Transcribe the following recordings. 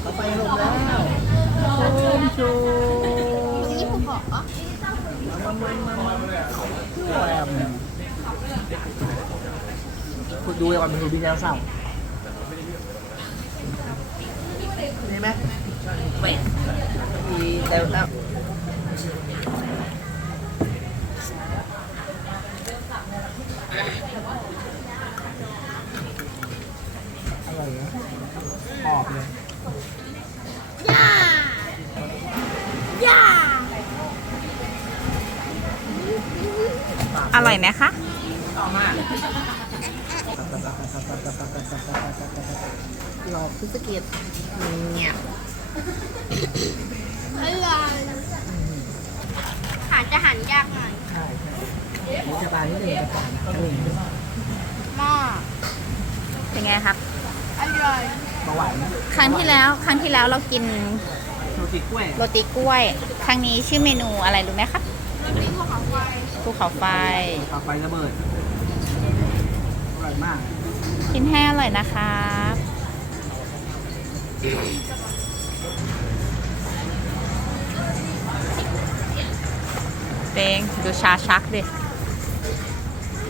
เขาไปลงแล้วชมชมนี่ผมขอมันมันมันแหวมคุณดูก่อนมันดูพี่แล้วเศร้าเห็นไหมไม่มีแล้ อร่อยไหมคะรอพิสเกตเงียบอร่อยหาจะหันยากหน่อยใช่ใช่มีสบายนิดหนึ่งแต่ก่อนก็เลยหม้อเป็นไงครับอร่อยเบาหวานนะครั้งที่แล้วครั้งที่แล้วเรากินโรตีกล้วย โรตีกล้วย ครั้งนี้ชื่อเมนูอะไรรู้ไหมครับ รสดีภูเขาไฟ ภูเขาไฟ ต่อไประเบิดอร่อยมาก กินให้อร่อยนะครับเตงดูชาชักดิ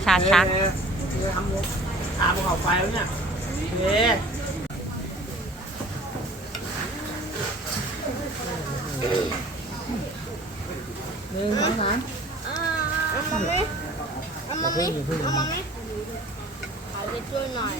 ชาชัก เอ๊ะเอ๊ะทำมุกอาภูเขาไฟแล้วเนี่ยเอ๊ะหนึ่งสองสาม เอามาไหมเอามาไหมเอามาไหมขอจะช่วยหน่อย